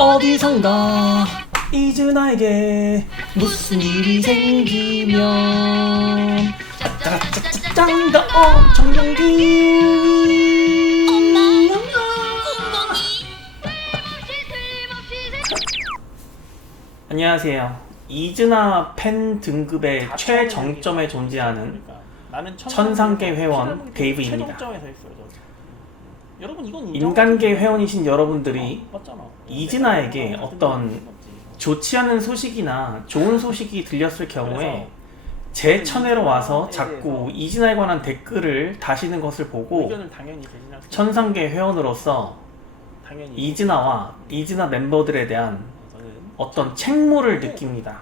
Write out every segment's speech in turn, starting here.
어디선가 이즈나에게 무슨 일이 생기면 짱짱짱짱 정전기. 안녕하세요. 이즈나 팬 등급의 최정점에 존재하는 천상계 회원 데이브입니다. 인간계 회원이신 여러분들이 이즈나에게 어떤 좋지 않은 소식이나 좋은 소식이 들렸을 경우에 제 채널에 와서 자꾸 이즈나에 관한 댓글을 다시는 것을 보고 천상계 회원으로서 이즈나와 이즈나 멤버들에 대한 어떤 책무를 느낍니다.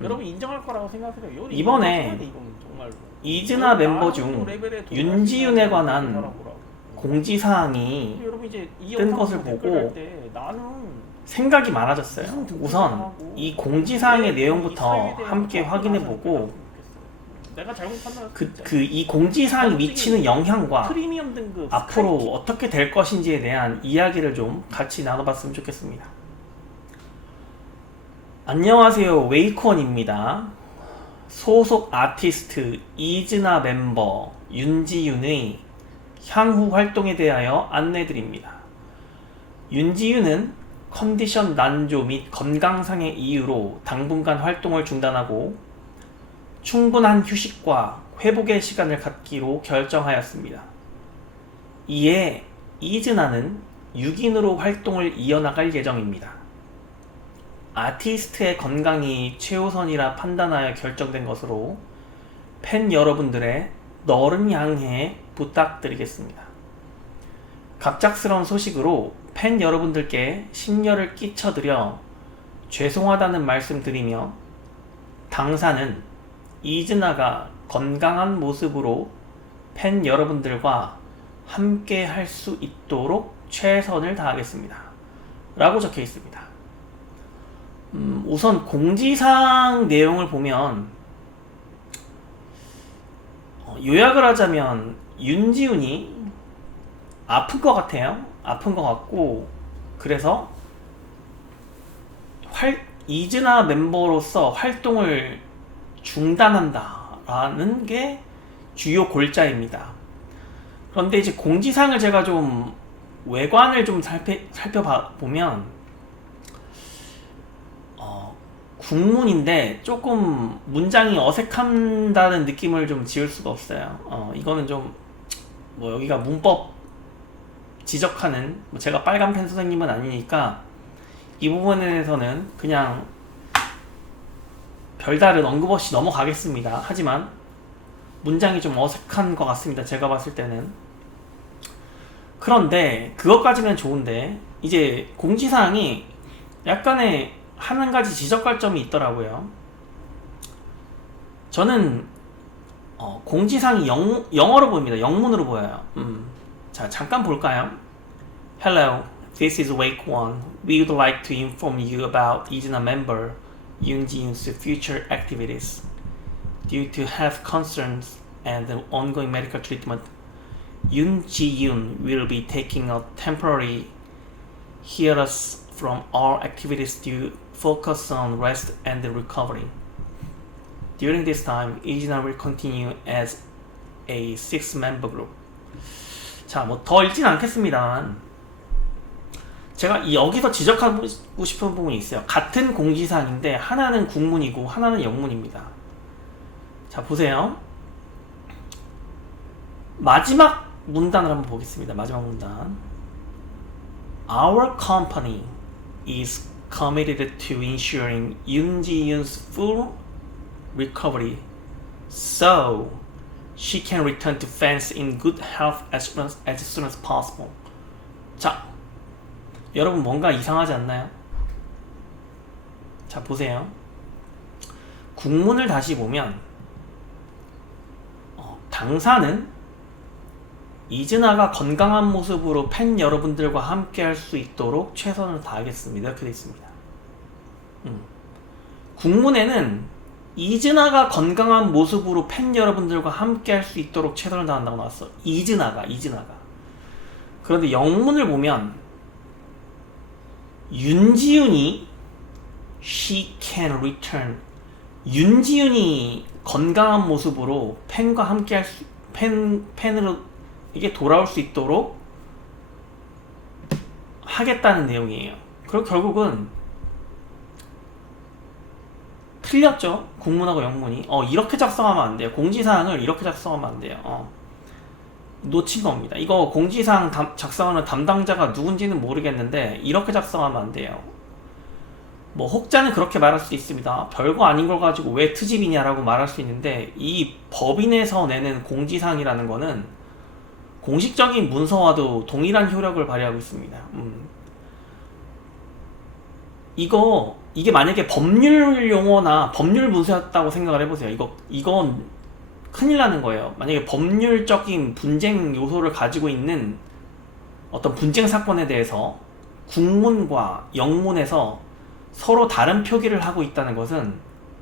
여러분 인정할 거라고 생각해요. 이번에 이즈나 멤버 중 윤지윤에 관한 공지사항이 뜬 것을 보고 생각이 많아졌어요. 우선 이 공지사항의 내용부터 함께 확인해보고 이 공지사항이 미치는 영향과 앞으로 어떻게 될 것인지에 대한 이야기를 좀 같이 나눠봤으면 좋겠습니다. 안녕하세요, 웨이콘입니다. 소속 아티스트 이즈나 멤버 윤지윤의 향후 활동에 대하여 안내드립니다. 윤지윤은 컨디션 난조 및 건강상의 이유로 당분간 활동을 중단하고 충분한 휴식과 회복의 시간을 갖기로 결정하였습니다. 이에 이즈나는 6인으로 활동을 이어나갈 예정입니다. 아티스트의 건강이 최우선이라 판단하여 결정된 것으로 팬 여러분들의 너른 양해 부탁드리겠습니다. 갑작스러운 소식으로 팬 여러분들께 심려를 끼쳐드려 죄송하다는 말씀드리며 당사는 이즈나가 건강한 모습으로 팬 여러분들과 함께 할 수 있도록 최선을 다하겠습니다. 라고 적혀 있습니다. 우선 공지사항 내용을 보면 요약을 하자면 윤지윤이 아픈 것 같아요. 아픈 것 같고 그래서 이즈나 멤버로서 활동을 중단한다라는 게 주요 골자입니다. 그런데 이제 공지사항을 제가 좀 외관을 좀 살펴보면 국문인데 조금 문장이 어색한다는 느낌을 좀 지울 수가 없어요. 이거는 좀 여기가 문법 지적하는 제가 빨간 펜 선생님은 아니니까 이 부분에 대해서는 그냥 별다른 언급 없이 넘어가겠습니다. 하지만 문장이 좀 어색한 것 같습니다. 제가 봤을 때는. 그런데 그것까지는 좋은데 이제 공지사항이 약간의 한 가지 지적할 점이 있더라고요. 저는 공지사항이 영어로 보입니다. 영문으로 보여요. 자, 잠깐 볼까요? Hello, this is Wake One. We would like to inform you about 이즈나 member Yoon Ji-yoon's future activities. Due to health concerns and the ongoing medical treatment, Yoon Ji-yoon will be taking a temporary hiatus from all activities to focus on rest and recovery. During this time, 이즈나 will continue as a 6-member group. 자, 더 읽지는 않겠습니다만 제가 여기서 지적하고 싶은 부분이 있어요. 같은 공지사항인데 하나는 국문이고 하나는 영문입니다. 자, 보세요. 마지막 문단을 한번 보겠습니다. 마지막 문단. Our company is committed to ensuring Yoon Ji-yoon's full recovery so she can return to fans in good health as soon as possible. 자, 여러분 뭔가 이상하지 않나요? 자, 보세요. 국문을 다시 보면 당사는 이즈나가 건강한 모습으로 팬 여러분들과 함께 할 수 있도록 최선을 다하겠습니다. 이렇게 되어 있습니다. 국문에는 이즈나가 건강한 모습으로 팬 여러분들과 함께 할 수 있도록 최선을 다한다고 나왔어. 이즈나가. 그런데 영문을 보면 윤지윤이 she can return. 윤지윤이 건강한 모습으로 팬과 함께 팬으로 이게 돌아올 수 있도록 하겠다는 내용이에요. 그리고 결국은 틀렸죠. 국문하고 영문이. 이렇게 작성하면 안 돼요. 공지사항을 이렇게 작성하면 안 돼요. 놓친 겁니다. 이거 공지사항 작성하는 담당자가 누군지는 모르겠는데 이렇게 작성하면 안 돼요. 뭐 혹자는 그렇게 말할 수 있습니다. 별거 아닌 걸 가지고 왜 트집이냐라고 말할 수 있는데 이 법인에서 내는 공지사항이라는 거는 공식적인 문서와도 동일한 효력을 발휘하고 있습니다. 이게 만약에 법률 용어나 법률 문서였다고 생각을 해보세요. 이건 큰일 나는 거예요. 만약에 법률적인 분쟁 요소를 가지고 있는 어떤 분쟁 사건에 대해서 국문과 영문에서 서로 다른 표기를 하고 있다는 것은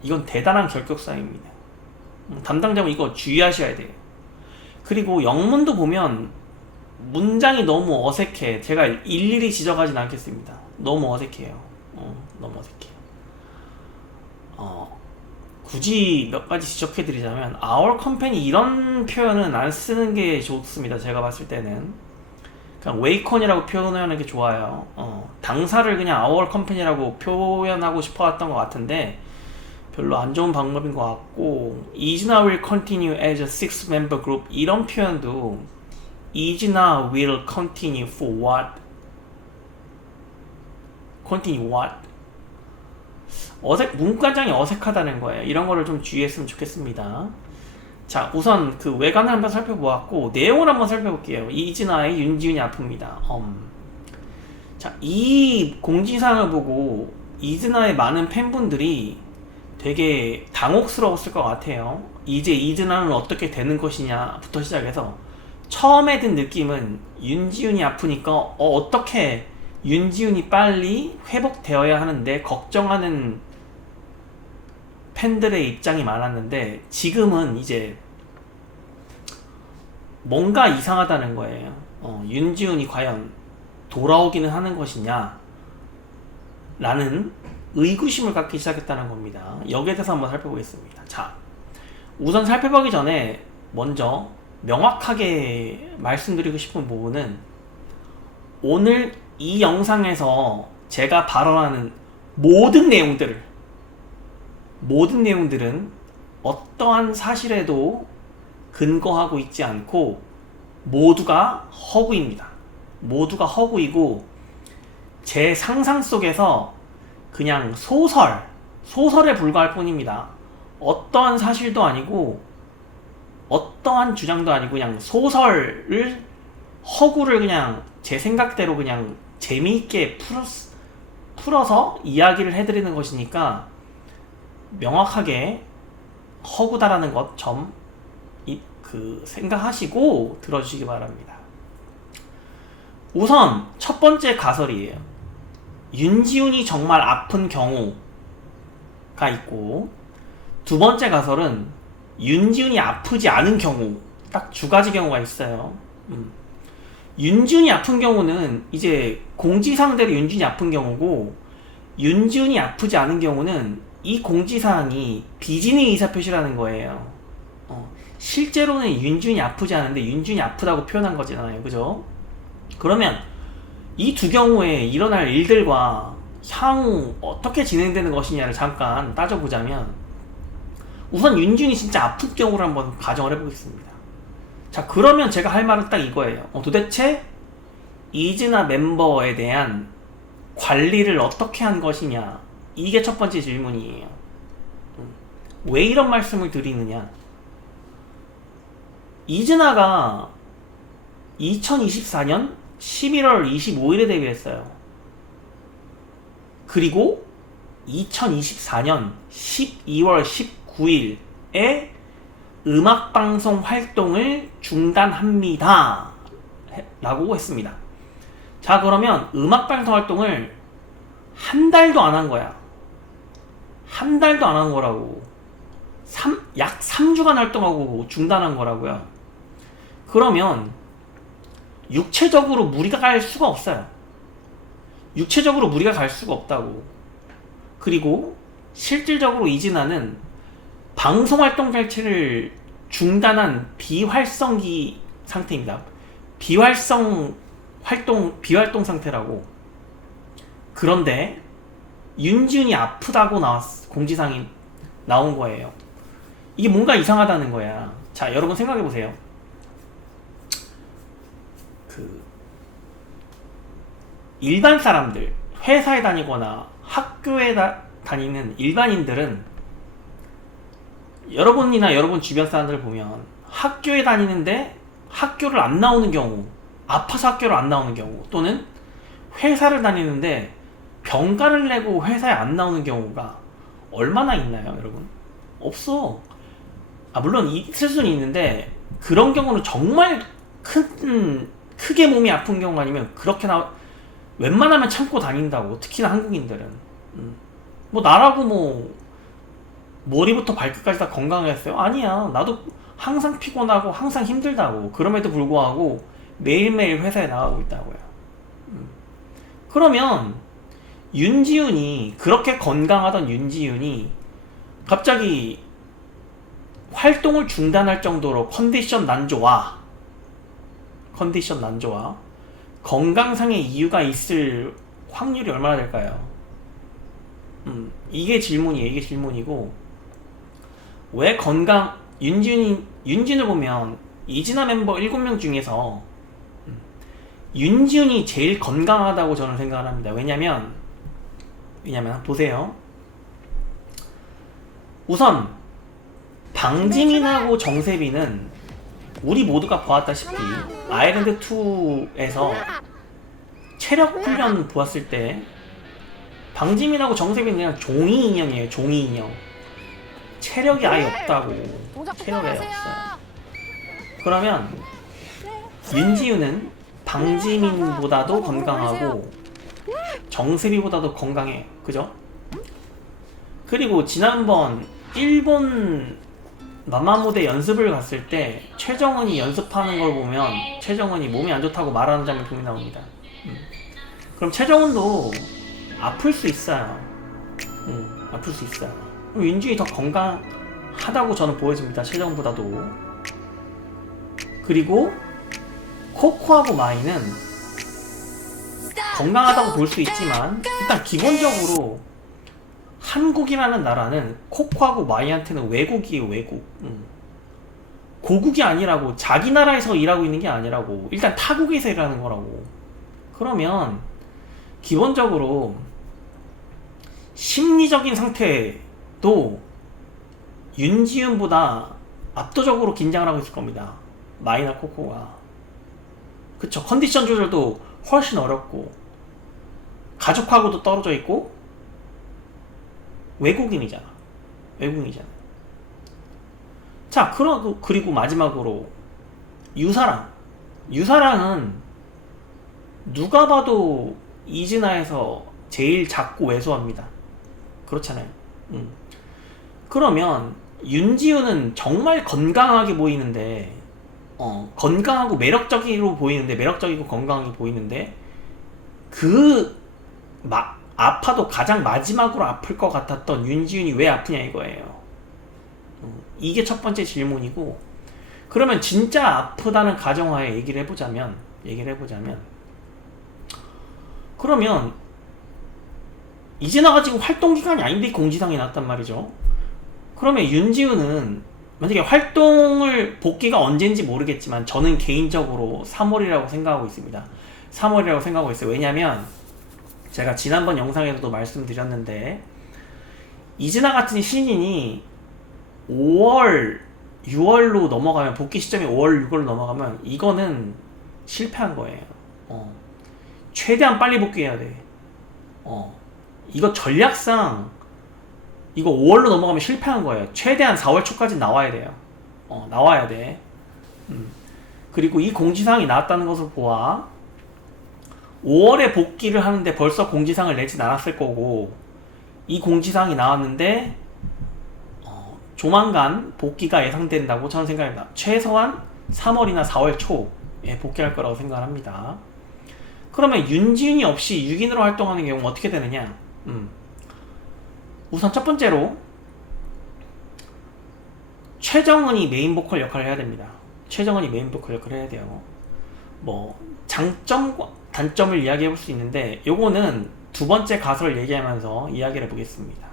이건 대단한 결격사입니다. 담당자분 이거 주의하셔야 돼요. 그리고 영문도 보면 문장이 너무 어색해. 제가 일일이 지적하진 않겠습니다. 너무 어색해요. 너무 어색해요. 굳이 몇 가지 지적해드리자면 our company 이런 표현은 안 쓰는 게 좋습니다. 제가 봤을 때는 그냥 웨이콘이라고 표현하는 게 좋아요. 당사를 그냥 our company라고 표현하고 싶어했던 것 같은데 별로 안 좋은 방법인 것 같고 이즈나 will continue as a 6-member group 이런 표현도 이즈나 will continue for what? continue what? 문과장이 어색하다는 거예요. 이런 거를 좀 주의했으면 좋겠습니다. 자, 우선 그 외관을 한번 살펴보았고 내용을 한번 살펴볼게요. 이진아의 윤지윤이 아픕니다. 자, 이 공지사항을 보고 이진아의 많은 팬분들이 되게 당혹스러웠을 것 같아요. 이제 이진아는 어떻게 되는 것이냐부터 시작해서 처음에 든 느낌은 윤지윤이 아프니까 어떻게 윤지윤이 빨리 회복되어야 하는데 걱정하는 팬들의 입장이 많았는데 지금은 이제 뭔가 이상하다는 거예요. 윤지윤이 과연 돌아오기는 하는 것이냐 라는 의구심을 갖기 시작했다는 겁니다. 여기에 대해서 한번 살펴보겠습니다. 자, 우선 살펴보기 전에 먼저 명확하게 말씀드리고 싶은 부분은 오늘 이 영상에서 제가 발언하는 모든 내용들은 어떠한 사실에도 근거하고 있지 않고 모두가 허구입니다. 모두가 허구이고 제 상상 속에서 그냥 소설에 불과할 뿐입니다. 어떠한 사실도 아니고 어떠한 주장도 아니고 그냥 소설을 허구를 그냥 제 생각대로 그냥 재미있게 풀어서 이야기를 해드리는 것이니까 명확하게 허구다라는 것 생각하시고 들어주시기 바랍니다. 우선 첫 번째 가설이에요. 윤지윤이 정말 아픈 경우가 있고 두 번째 가설은 윤지윤이 아프지 않은 경우 딱 두 가지 경우가 있어요. 윤지윤이 아픈 경우는 이제 공지사항대로 윤지윤이 아픈 경우고 윤지윤이 아프지 않은 경우는 이 공지사항이 비진의 의사표시라는 거예요. 실제로는 윤지윤이 아프지 않은데 윤지윤이 아프다고 표현한 거잖아요. 그죠? 그러면 이 두 경우에 일어날 일들과 향후 어떻게 진행되는 것이냐를 잠깐 따져보자면 우선 윤지윤이 진짜 아픈 경우를 한번 가정을 해보겠습니다. 자, 그러면 제가 할 말은 딱 이거예요. 도대체 이즈나 멤버에 대한 관리를 어떻게 한 것이냐, 이게 첫 번째 질문이에요. 왜 이런 말씀을 드리느냐, 이즈나가 2024년 11월 25일에 데뷔했어요. 그리고 2024년 12월 19일에 음악방송 활동을 중단합니다 라고 했습니다. 자, 그러면 음악방송 활동을 한 달도 안 한 거야. 한 달도 안 한 거라고. 약 3주간 활동하고 중단한 거라고요. 그러면 육체적으로 무리가 갈 수가 없어요. 육체적으로 무리가 갈 수가 없다고. 그리고 실질적으로 이진아는 방송활동 자체를 중단한 비활성기 상태입니다. 비활동 상태라고. 그런데 윤지훈이 아프다고 공지사항이 나온 거예요. 이게 뭔가 이상하다는 거야. 자, 여러분 생각해 보세요. 일반 사람들, 회사에 다니거나 학교에 다니는 일반인들은 여러분이나 여러분 주변 사람들을 보면 학교에 다니는데 학교를 안 나오는 경우, 아파서 학교를 안 나오는 경우, 또는 회사를 다니는데 병가를 내고 회사에 안 나오는 경우가 얼마나 있나요, 여러분? 없어. 물론 있을 수는 있는데 그런 경우는 정말 크게 몸이 아픈 경우 아니면 그렇게 웬만하면 참고 다닌다고. 특히나 한국인들은. 뭐 나라고 뭐 머리부터 발끝까지 다 건강했어요? 아니야. 나도 항상 피곤하고 항상 힘들다고. 그럼에도 불구하고 매일매일 회사에 나가고 있다고요. 그러면 윤지훈이, 그렇게 건강하던 윤지훈이 갑자기 활동을 중단할 정도로 컨디션 난조와 건강상의 이유가 있을 확률이 얼마나 될까요? 이게 질문이고, 왜 윤지훈을 보면 이진아 멤버 7명 중에서 윤지훈이 제일 건강하다고 저는 생각을 합니다. 왜냐면 보세요. 우선 방지민하고 정세빈은 우리 모두가 보았다시피 아일랜드 2에서 체력 훈련 보았을 때 방지민하고 정세빈은 그냥 종이 인형이에요. 종이 인형. 체력이 아예 없다고. 체력이 아예 없어요. 그러면 윤지훈은 방지민보다도 건강하고 정세빈보다도 건강해. 그죠? 그리고 지난번 일본 마마무대 연습을 갔을 때 최정은이 연습하는 걸 보면 최정은이 몸이 안 좋다고 말하는 장면이 나옵니다. 그럼 최정은도 아플 수 있어요. 아플 수 있어요. 그럼 윤준이 더 건강하다고 저는 보여집니다. 최정은보다도. 그리고 코코하고 마이는 건강하다고 볼 수 있지만 일단 기본적으로 한국이라는 나라는 코코하고 마이한테는 외국이에요. 외국. 고국이 아니라고. 자기 나라에서 일하고 있는 게 아니라고. 일단 타국에서 일하는 거라고. 그러면 기본적으로 심리적인 상태도 윤지훈보다 압도적으로 긴장을 하고 있을 겁니다. 마이나 코코가. 그쵸. 컨디션 조절도 훨씬 어렵고 가족하고도 떨어져 있고 외국인이잖아. 자, 그리고 마지막으로 유사랑은 누가 봐도 이진아에서 제일 작고 왜소합니다. 그렇잖아요. 그러면 윤지훈은 정말 건강하게 보이는데, 건강하고 매력적이고 건강하게 보이는데, 아파도 가장 마지막으로 아플 것 같았던 윤지훈이 왜 아프냐 이거예요. 이게 첫 번째 질문이고, 그러면 진짜 아프다는 가정하에 얘기를 해보자면 그러면 이진아가 지금 활동기간이 아닌데 공지상이 났단 말이죠. 그러면 윤지훈은 만약에 활동을 복귀가 언제인지 모르겠지만 저는 개인적으로 3월이라고 생각하고 있습니다. 3월이라고 생각하고 있어요. 왜냐면 제가 지난번 영상에서도 말씀드렸는데 이진아 같은 신인이 5월, 6월로 넘어가면, 복귀 시점이 5월, 6월로 넘어가면 이거는 실패한 거예요. 최대한 빨리 복귀해야 돼. 이거 전략상 이거 5월로 넘어가면 실패한 거예요. 최대한 4월 초까지 나와야 돼요. 나와야 돼. 그리고 이 공지사항이 나왔다는 것을 보아 5월에 복귀를 하는데 벌써 공지사항을 내진 않았을 거고, 이 공지사항이 나왔는데 조만간 복귀가 예상된다고 저는 생각합니다. 최소한 3월이나 4월 초에 복귀할 거라고 생각합니다. 그러면 윤지윤이 없이 6인으로 활동하는 경우 어떻게 되느냐? 우선 첫 번째로 최정은이 메인 보컬 역할을 해야 됩니다. 최정은이 메인 보컬 역할을 해야 돼요. 뭐 장점과 단점을 이야기해 볼 수 있는데 요거는 두 번째 가설을 얘기하면서 이야기를 해보겠습니다.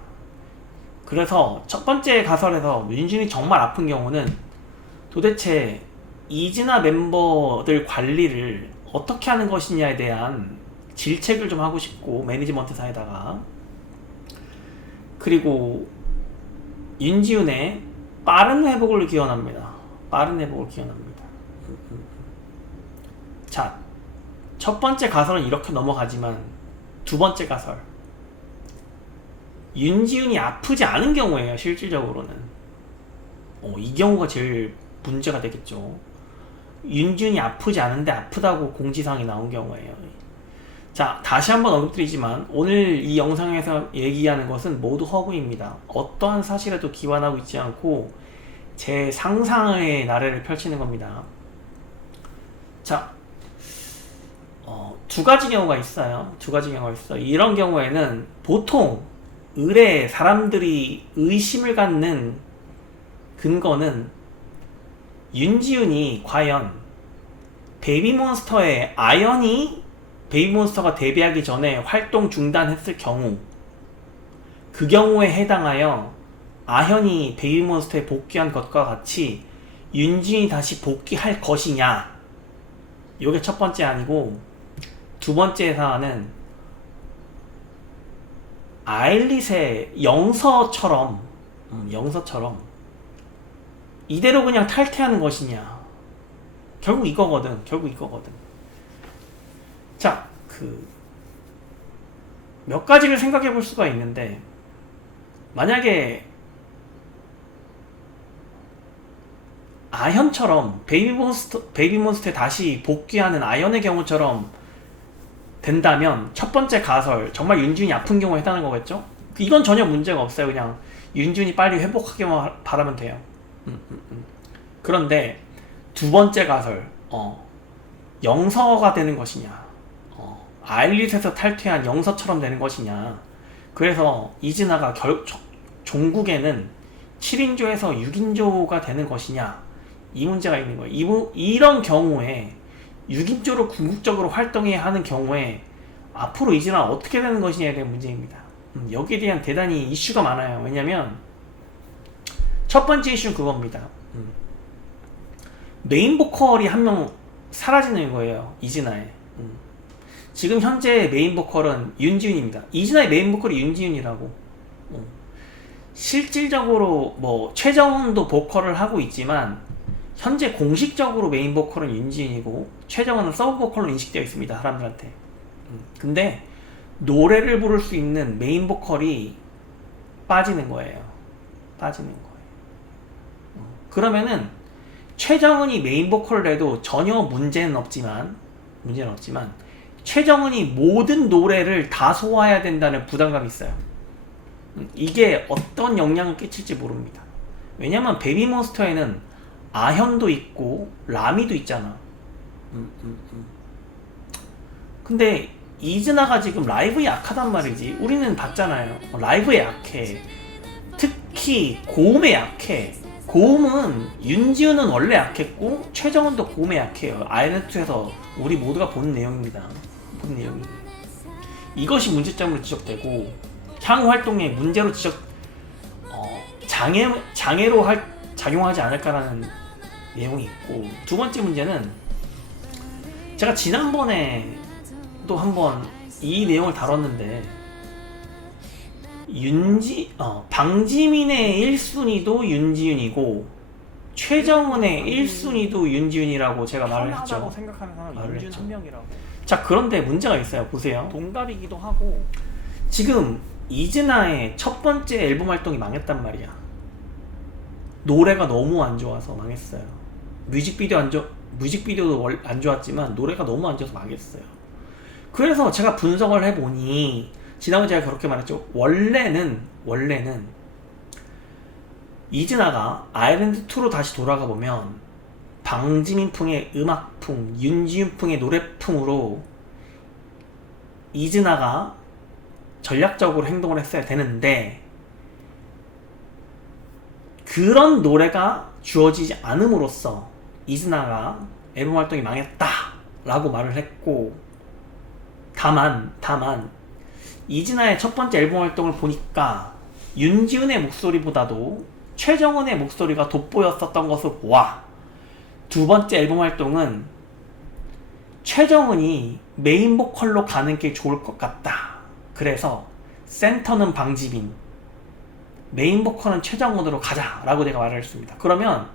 그래서 첫 번째 가설에서 윤지윤이 정말 아픈 경우는 도대체 이진아 멤버들 관리를 어떻게 하는 것이냐에 대한 질책을 좀 하고 싶고, 매니지먼트사에다가. 그리고 윤지윤의 빠른 회복을 기원합니다. 빠른 회복을 기원합니다. 자, 첫 번째 가설은 이렇게 넘어가지만 두 번째 가설, 윤지윤이 아프지 않은 경우에요. 실질적으로는 이 경우가 제일 문제가 되겠죠. 윤지윤이 아프지 않은데 아프다고 공지사항이 나온 경우에요. 자, 다시 한번 언급드리지만 오늘 이 영상에서 얘기하는 것은 모두 허구입니다. 어떠한 사실에도 기반하고 있지 않고 제 상상의 나래를 펼치는 겁니다. 자, 두 가지 경우가 있어요. 두 가지 경우가 있어요. 이런 경우에는 보통 의뢰 사람들이 의심을 갖는 근거는 윤지윤이 과연 베이비몬스터의 아연이 베이비몬스터가 데뷔하기 전에 활동 중단했을 경우, 그 경우에 해당하여 아현이 베이비몬스터에 복귀한 것과 같이 윤지윤이 다시 복귀할 것이냐, 요게 첫 번째 아니고, 두 번째 사안은 아일릿의 영서처럼 이대로 그냥 탈퇴하는 것이냐. 결국 이거거든. 자, 몇 가지를 생각해 볼 수가 있는데, 만약에 아현처럼 베이비몬스터에 다시 복귀하는 아현의 경우처럼 된다면 첫 번째 가설, 정말 윤지윤이 아픈 경우에 해당하는 거겠죠? 이건 전혀 문제가 없어요. 그냥 윤지윤이 빨리 회복하기만 바라면 돼요. 그런데 두 번째 가설, 영서가 되는 것이냐, 아일릿에서 탈퇴한 영서처럼 되는 것이냐. 그래서 이진아가 종국에는 7인조에서 6인조가 되는 것이냐, 이 문제가 있는 거예요. 이런 경우에 6인조로 궁극적으로 활동해야 하는 경우에 앞으로 이진아 어떻게 되는 것이냐에 대한 문제입니다. 여기에 대한 대단히 이슈가 많아요. 왜냐면 첫 번째 이슈는 그겁니다. 메인 보컬이 한 명 사라지는 거예요. 이진아의. 지금 현재 메인 보컬은 윤지윤입니다. 이진아의 메인 보컬이 윤지윤이라고. 실질적으로 뭐 최정은도 보컬을 하고 있지만 현재 공식적으로 메인 보컬은 윤지윤이고 최정은은 서브 보컬로 인식되어 있습니다. 사람들한테. 근데 노래를 부를 수 있는 메인 보컬이 빠지는 거예요. 그러면은 최정은이 메인 보컬을 해도 전혀 문제는 없지만 최정은이 모든 노래를 다 소화해야 된다는 부담감이 있어요. 이게 어떤 영향을 끼칠지 모릅니다. 왜냐면 베이비몬스터에는 아현도 있고 라미도 있잖아. 근데 이진아가 지금 라이브에 약하단 말이지. 우리는 봤잖아요. 라이브에 약해. 특히 고음에 약해. 고음은 윤지윤은 원래 약했고 최정은도 고음에 약해요. 아이언2에서 우리 모두가 본 내용입니다. 이것이 문제점으로 지적되고 향후 활동에 문제로 장애로 작용하지 않을까라는 내용이 있고, 두 번째 문제는 제가 지난번에 또 한번 이 내용을 다뤘는데, 방지민의 1순위도 윤지윤이고 최정은의 1순위도 윤지윤이라고 제가 말을 했죠. 생각하는 사람은 윤지윤 한 명이라고. 자, 그런데 문제가 있어요. 보세요. 동갑이기도 하고. 지금 이진아의 첫 번째 앨범 활동이 망했단 말이야. 노래가 너무 안 좋아서 망했어요. 뮤직비디오도 안 좋았지만 노래가 너무 안 좋아서 망했어요. 그래서 제가 분석을 해보니 지난번에 제가 그렇게 말했죠. 원래는 이진아가 아일랜드2로 다시 돌아가 보면 방지민풍의 음악풍, 윤지윤풍의 노래풍으로 이즈나가 전략적으로 행동을 했어야 되는데 그런 노래가 주어지지 않음으로써 이즈나가 앨범 활동이 망했다 라고 말을 했고, 다만 이즈나의 첫 번째 앨범 활동을 보니까 윤지훈의 목소리보다도 최정은의 목소리가 돋보였었던 것을 보아 두 번째 앨범 활동은 최정은이 메인 보컬로 가는 게 좋을 것 같다. 그래서 센터는 방지민, 메인 보컬은 최정은으로 가자 라고 내가 말을 했습니다. 그러면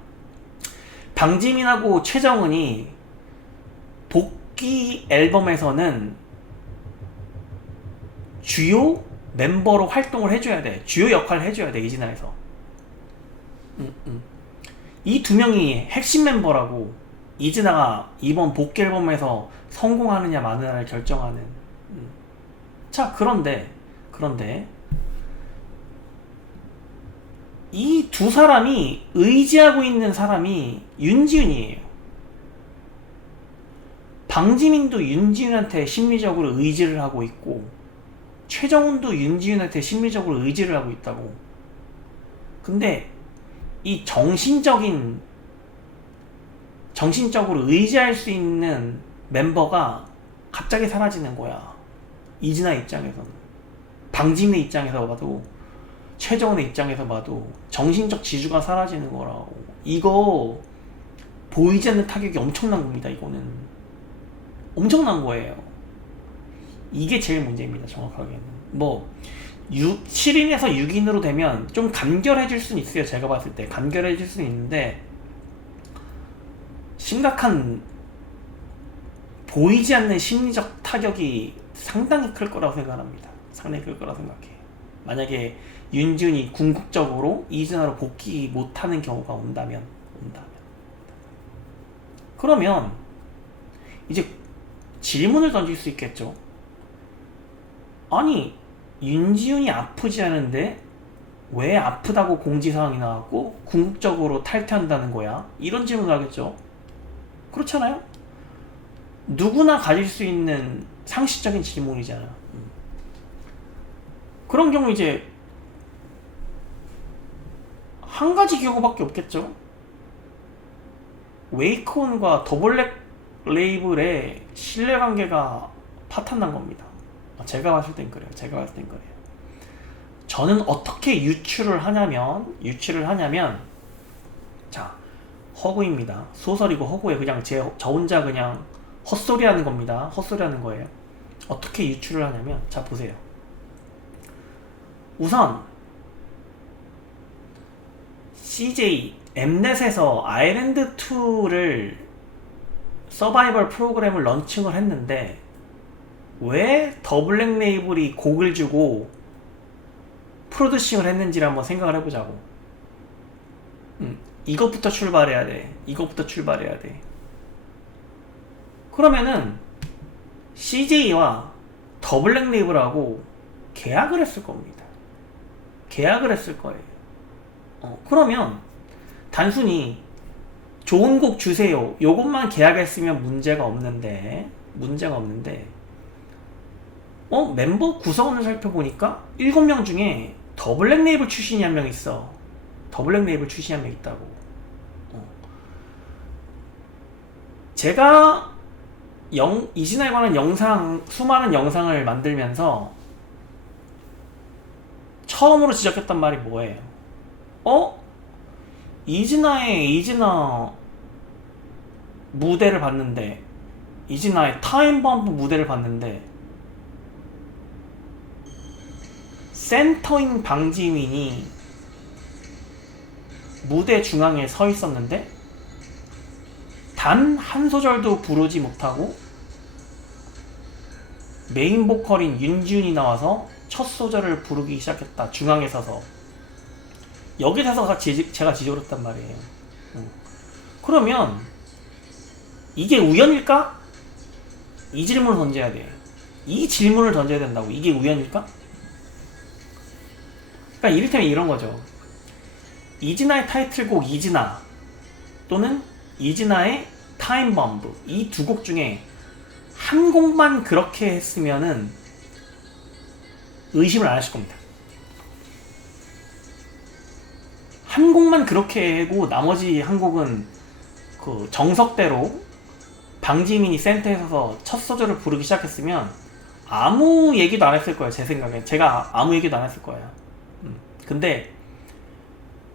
방지민하고 최정은이 복귀 앨범에서는 주요 멤버로 활동을 해줘야 돼. 주요 역할을 해줘야 돼. 이진아에서 이 두 명이 핵심 멤버라고 이진아가 이번 복귀 앨범에서 성공하느냐 마느냐를 결정하는. 자, 그런데 이 두 사람이 의지하고 있는 사람이 윤지훈이에요. 방지민도 윤지훈한테 심리적으로 의지를 하고 있고 최정훈도 윤지훈한테 심리적으로 의지를 하고 있다고. 근데 이 정신적으로 의지할 수 있는 멤버가 갑자기 사라지는 거야. 이진아 입장에서는, 방지민의 입장에서 봐도, 최정훈의 입장에서 봐도 정신적 지주가 사라지는 거라고. 이거 보이지 않는 타격이 엄청난 겁니다. 이거는 엄청난 거예요. 이게 제일 문제입니다. 정확하게는 뭐 7인에서 6인으로 되면 좀 간결해질 수는 있어요. 제가 봤을 때 간결해질 수는 있는데 심각한 보이지 않는 심리적 타격이 상당히 클 거라고 생각합니다. 상당히 클 거라고 생각해. 만약에 윤지훈이 궁극적으로 이진아로 복귀 못하는 경우가 온다면 그러면 이제 질문을 던질 수 있겠죠. 아니, 윤지훈이 아프지 않은데 왜 아프다고 공지사항이 나왔고 궁극적으로 탈퇴한다는 거야? 이런 질문을 하겠죠. 그렇잖아요? 누구나 가질 수 있는 상식적인 질문이잖아. 그런 경우 이제 한 가지 경우밖에 없겠죠. 웨이크온과 더블랙 레이블의 신뢰관계가 파탄난 겁니다. 제가 봤을 땐 그래요. 저는 어떻게 유추를 하냐면 자, 허구입니다. 소설이고 허구예요. 그냥 저 혼자 그냥 헛소리 하는 겁니다. 헛소리 하는 거예요. 어떻게 유추를 하냐면, 자, 보세요. 우선 CJ 엠넷에서 아일랜드2를 서바이벌 프로그램을 런칭을 했는데 왜 더블랙 레이블이 곡을 주고 프로듀싱을 했는지를 한번 생각을 해보자고. 이것부터 출발해야 돼. 그러면은 CJ와 더블랙 레이블하고 계약을 했을 겁니다. 그러면 단순히 좋은 곡 주세요, 요것만 계약했으면 문제가 없는데 멤버 구성원을 살펴보니까 7명 중에 더블랙 레이블 출신이 한 명 있어. 있다고. 제가 이진아에 관한 수많은 영상을 만들면서 처음으로 지적했단 말이 뭐예요? 이진아 무대를 봤는데, 이진아의 타임범프 무대를 봤는데 센터인 방지민이 무대 중앙에 서 있었는데 단 한 소절도 부르지 못하고 메인 보컬인 윤지훈이 나와서 첫 소절을 부르기 시작했다. 중앙에 서서. 여기 서서 제가 지적했단 말이에요. 그러면 이게 우연일까? 이 질문을 던져야 돼. 이 질문을 던져야 된다고. 이게 우연일까? 그러니까 이를테면 이런 거죠. 이진아의 타이틀곡 이진아 또는 이진아의 타임범브, 이 두 곡 중에 한 곡만 그렇게 했으면은 의심을 안 하실 겁니다. 한 곡만 그렇게 하고 나머지 한 곡은 그 정석대로 방지민이 센터에 서서 첫 소절을 부르기 시작했으면 아무 얘기도 안 했을 거예요. 제 생각엔 제가 아무 얘기도 안 했을 거예요. 근데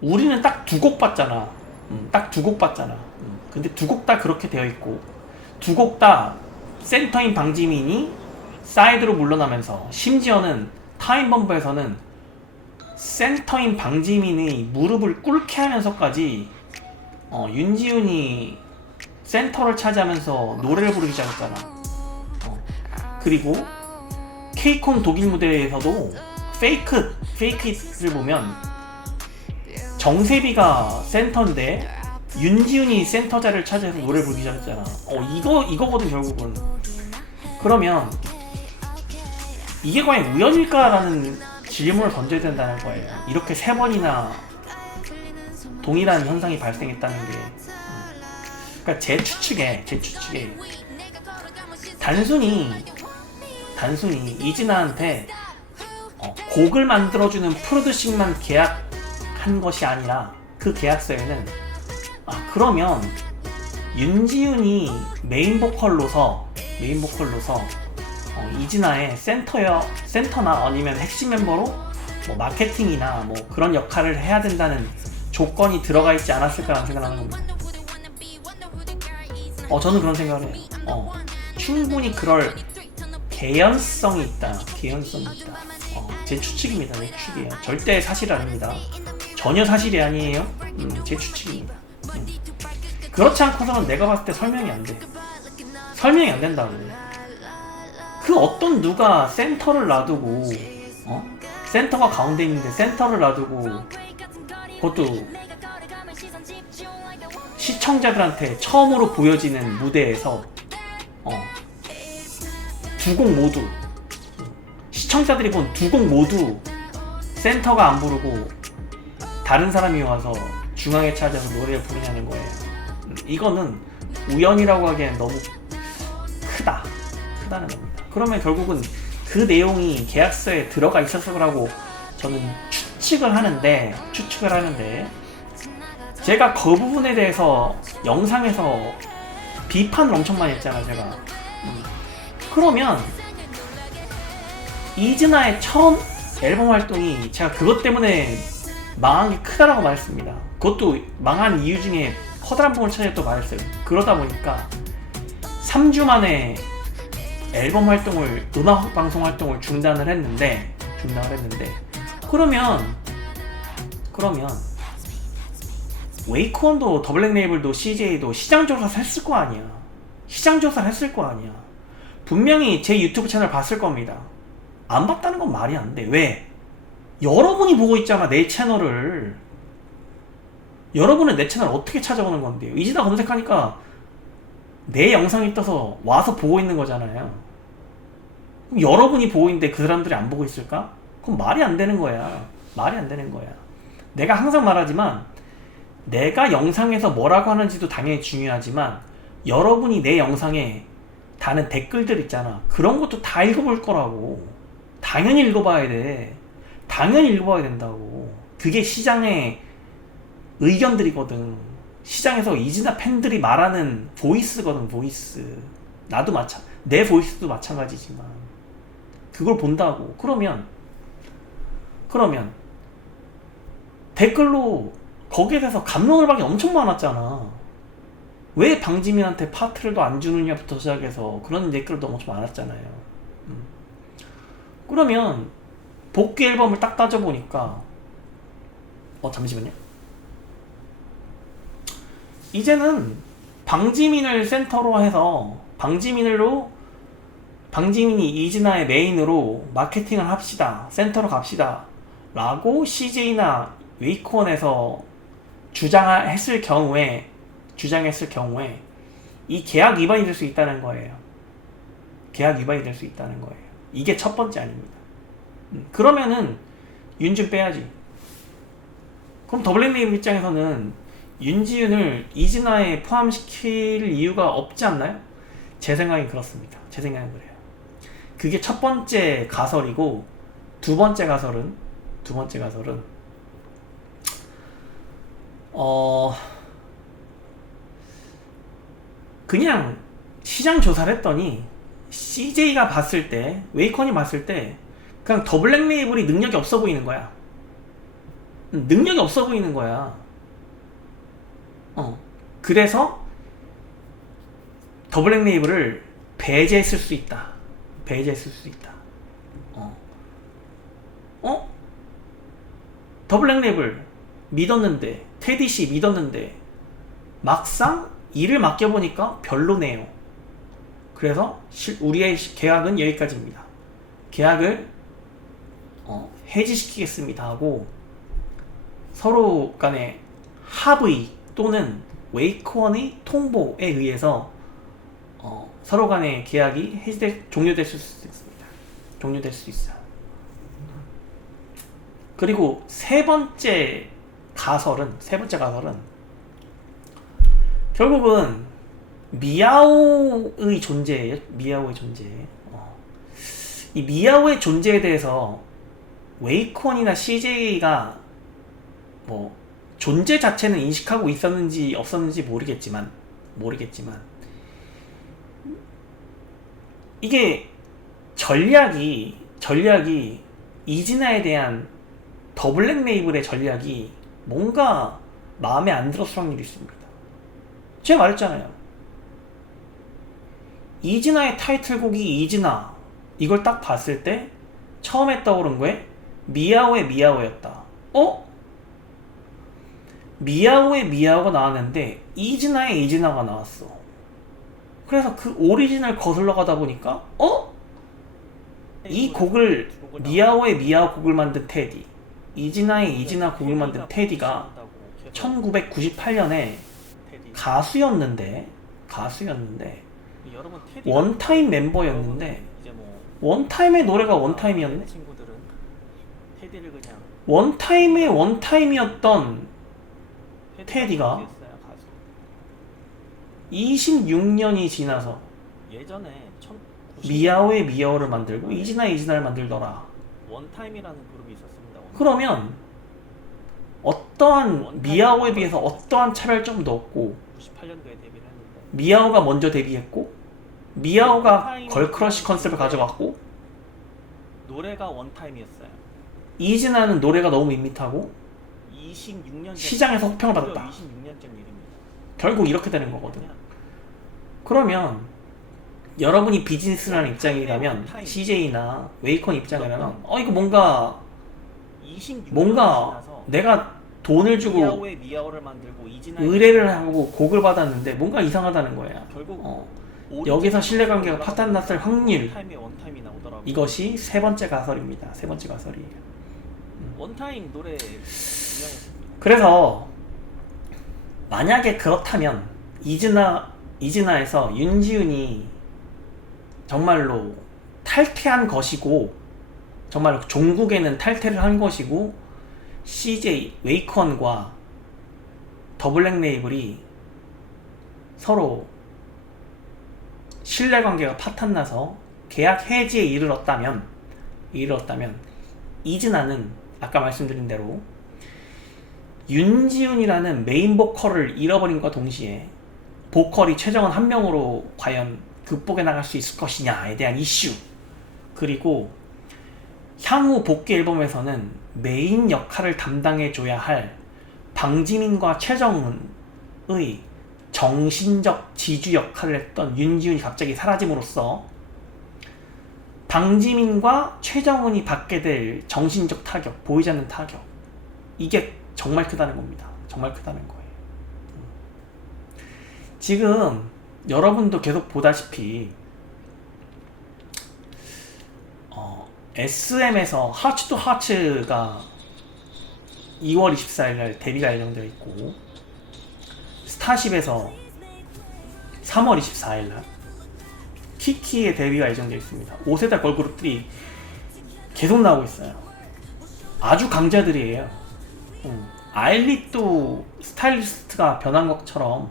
우리는 딱 두 곡 봤잖아. 딱 두 곡 봤잖아. 근데 두 곡 다 그렇게 되어 있고 두 곡 다 센터인 방지민이 사이드로 물러나면서 심지어는 타임범버에서는 센터인 방지민의 무릎을 꿇게 하면서까지 윤지훈이 센터를 차지하면서 노래를 부르기 시작했잖아. 그리고 케이콘 독일 무대에서도 페이크 잇을 보면 정세비가 센터인데 윤지훈이 센터 자리를 차지해서 노래를 부르기 시작했잖아. 이거거든 결국은. 그러면 이게 과연 우연일까라는 질문을 던져야 된다는 거예요. 이렇게 세 번이나 동일한 현상이 발생했다는 게. 그러니까 제 추측에 단순히 이진아한테 곡을 만들어주는 프로듀싱만 계약한 것이 아니라 그 계약서에는 그러면 윤지훈이 메인 보컬로서 이진아의 센터나 아니면 핵심 멤버로 뭐 마케팅이나 뭐 그런 역할을 해야 된다는 조건이 들어가 있지 않았을까라는 생각을 하는 겁니다. 저는 그런 생각을 해요. 충분히 그럴 개연성이 있다. 제 추측입니다. 제 추측이에요. 절대 사실 아닙니다. 전혀 사실이 아니에요. 제 추측입니다. 그렇지 않고서는 내가 봤을 때 설명이 안 돼. 설명이 안 된다고. 그 어떤 누가 센터를 놔두고 센터가 가운데 있는데 센터를 놔두고 그것도 시청자들한테 처음으로 보여지는 무대에서 두 곡 모두 시청자들이 본 두 곡 모두 센터가 안 부르고 다른 사람이 와서 중앙에 차지해서 노래를 부르냐는 거예요. 이거는 우연이라고 하기엔 너무 크다는 겁니다. 그러면 결국은 그 내용이 계약서에 들어가 있었을 거라고 저는 추측을 하는데 제가 그 부분에 대해서 영상에서 비판을 엄청 많이 했잖아 제가. 그러면 이진아의 처음 앨범 활동이 제가 그것 때문에 망한 게 크다라고 말했습니다. 그것도 망한 이유 중에 커다란 부분을 차지했다고 말했어요. 그러다 보니까 3주 만에 앨범 활동을, 음악 방송 활동을 중단을 했는데 그러면 웨이크원도 더블랙 레이블도 CJ도 시장조사를 했을 거 아니야. 분명히 제 유튜브 채널 봤을 겁니다. 안 봤다는 건 말이 안 돼. 왜? 여러분이 보고 있잖아, 내 채널을. 여러분은 내 채널 어떻게 찾아오는 건데요? 이진아 검색하니까 내 영상이 떠서 와서 보고 있는 거잖아요. 그럼 여러분이 보고 있는데 그 사람들이 안 보고 있을까? 그럼 말이 안 되는 거야. 내가 항상 말하지만 내가 영상에서 뭐라고 하는지도 당연히 중요하지만 여러분이 내 영상에 다는 댓글들 있잖아. 그런 것도 다 읽어볼 거라고. 당연히 읽어봐야 된다고. 그게 시장의 의견들이거든. 시장에서 이진아 팬들이 말하는 보이스거든. 나도 내 보이스도 마찬가지지만 그걸 본다고. 그러면 댓글로 거기에 대해서 감론을박이 엄청 많았잖아. 왜 방지민한테 파트를 더 안 주느냐부터 시작해서 그런 댓글도 엄청 많았잖아요. 그러면 복귀 앨범을 딱 따져보니까 잠시만요. 이제는 방지민을 센터로 해서 방지민이 이진아의 메인으로 마케팅을 합시다. 센터로 갑시다. 라고 CJ나 웨이크원에서 주장했을 경우에 이 계약 위반이 될 수 있다는 거예요. 이게 첫 번째 아닙니다. 그러면은 윤준 빼야지. 그럼 더블랙레이블 입장에서는 윤지윤을 이진아에 포함시킬 이유가 없지 않나요? 제 생각엔 그렇습니다. 그게 첫 번째 가설이고 두 번째 가설은 그냥 시장 조사를 했더니 CJ가 봤을 때, 웨이컨이 봤을 때 그냥 더 블랙 레이블이 능력이 없어 보이는 거야. 능력이 없어 보이는 거야. 그래서 더 블랙 레이블을 배제했을 수 있다. 더 블랙 레이블 믿었는데, 테디씨 믿었는데 막상 일을 맡겨보니까 별로네요. 그래서 우리의 계약은 여기까지입니다. 계약을 해지시키겠습니다 하고 서로 간의 합의 또는 웨이크원의 통보에 의해서 서로 간의 계약이 종료될 수 있습니다. 종료될 수 있어요. 그리고 세 번째 가설은 결국은 미야오의 존재예요. 이 미야오의 존재에 대해서 웨이콘이나 CJ가 뭐 존재 자체는 인식하고 있었는지 없었는지 모르겠지만 이게 전략이 이진아에 대한 더 블랙 레이블의 전략이 뭔가 마음에 안 들었을 확률이 있습니다. 제가 말했잖아요. 이진아의 타이틀곡이 이진아, 이걸 딱 봤을 때 처음에 떠오른 거에 미야오의 미야오였다. 미야오의 미야오가 나왔는데 이진아의 이진아가 나왔어. 그래서 그 오리진을 거슬러 가다 보니까 이 곡을 미야오의 미야오 곡을 만든 테디, 이진아의 이진아 곡을 만든 테디가 1998년에 가수였는데 원타임 멤버였는데 원타임의 노래가 원타임이었네. 원타임의 원타임이었던 테디가 26년이 지나서 미야오의 미야오를 만들고 이진아의 이진아를 만들더라. 원타임이라는 그룹이 있었습니다. 그러면 어떠한 미야오에 비해서 어떠한 차별점도 없고 98년도에 데뷔를 했는데 미야오가 먼저 데뷔했고 미야오가 걸크러쉬 컨셉을 가져갔고 노래가 원타임이었어요. 이진아는 노래가 너무 밋밋하고 26년 전 시장에서 호평을 받았다. 26년 전 일입니다. 결국 이렇게 되는 거거든. 그러면 여러분이 비즈니스라는 입장이라면 CJ나 웨이컨 입장이라면 이거 뭔가 내가 돈을 주고 미야오를 만들고 의뢰를 하고 곡을 받았는데 뭔가 이상하다는 거야. 결국 여기서 신뢰관계가 파탄났을 확률, 원타임이 나오더라고요. 이것이 세 번째 가설입니다. 세 번째 가설이에요. 원타임 노래 유명했습니다. 그래서 만약에 그렇다면 이진아에서 윤지훈이 정말로 탈퇴한 것이고 정말로 종국에는 탈퇴를 한 것이고 CJ 웨이컨과 더 블랙 레이블이 서로 신뢰관계가 파탄나서 계약 해지에 이르렀다면 이진아는 아까 말씀드린 대로 윤지훈이라는 메인 보컬을 잃어버림과 동시에 보컬이 최정원 한 명으로 과연 극복해 나갈 수 있을 것이냐에 대한 이슈, 그리고 향후 복귀 앨범에서는 메인 역할을 담당해줘야 할 방지민과 최정훈의 정신적 지주 역할을 했던 윤지훈이 갑자기 사라짐으로써 방지민과 최정훈이 받게 될 정신적 타격, 보이지 않는 타격, 이게 정말 크다는 겁니다. 정말 크다는 거예요. 지금 여러분도 계속 보다시피 SM에서 하츠 투 하츠가 2월 24일날 데뷔가 예정되어 있고, 스타쉽에서 3월 24일날 키키의 데뷔가 예정되어 있습니다. 5세대 걸그룹들이 계속 나오고 있어요. 아주 강자들이에요. 아일릿도 스타일리스트가 변한 것처럼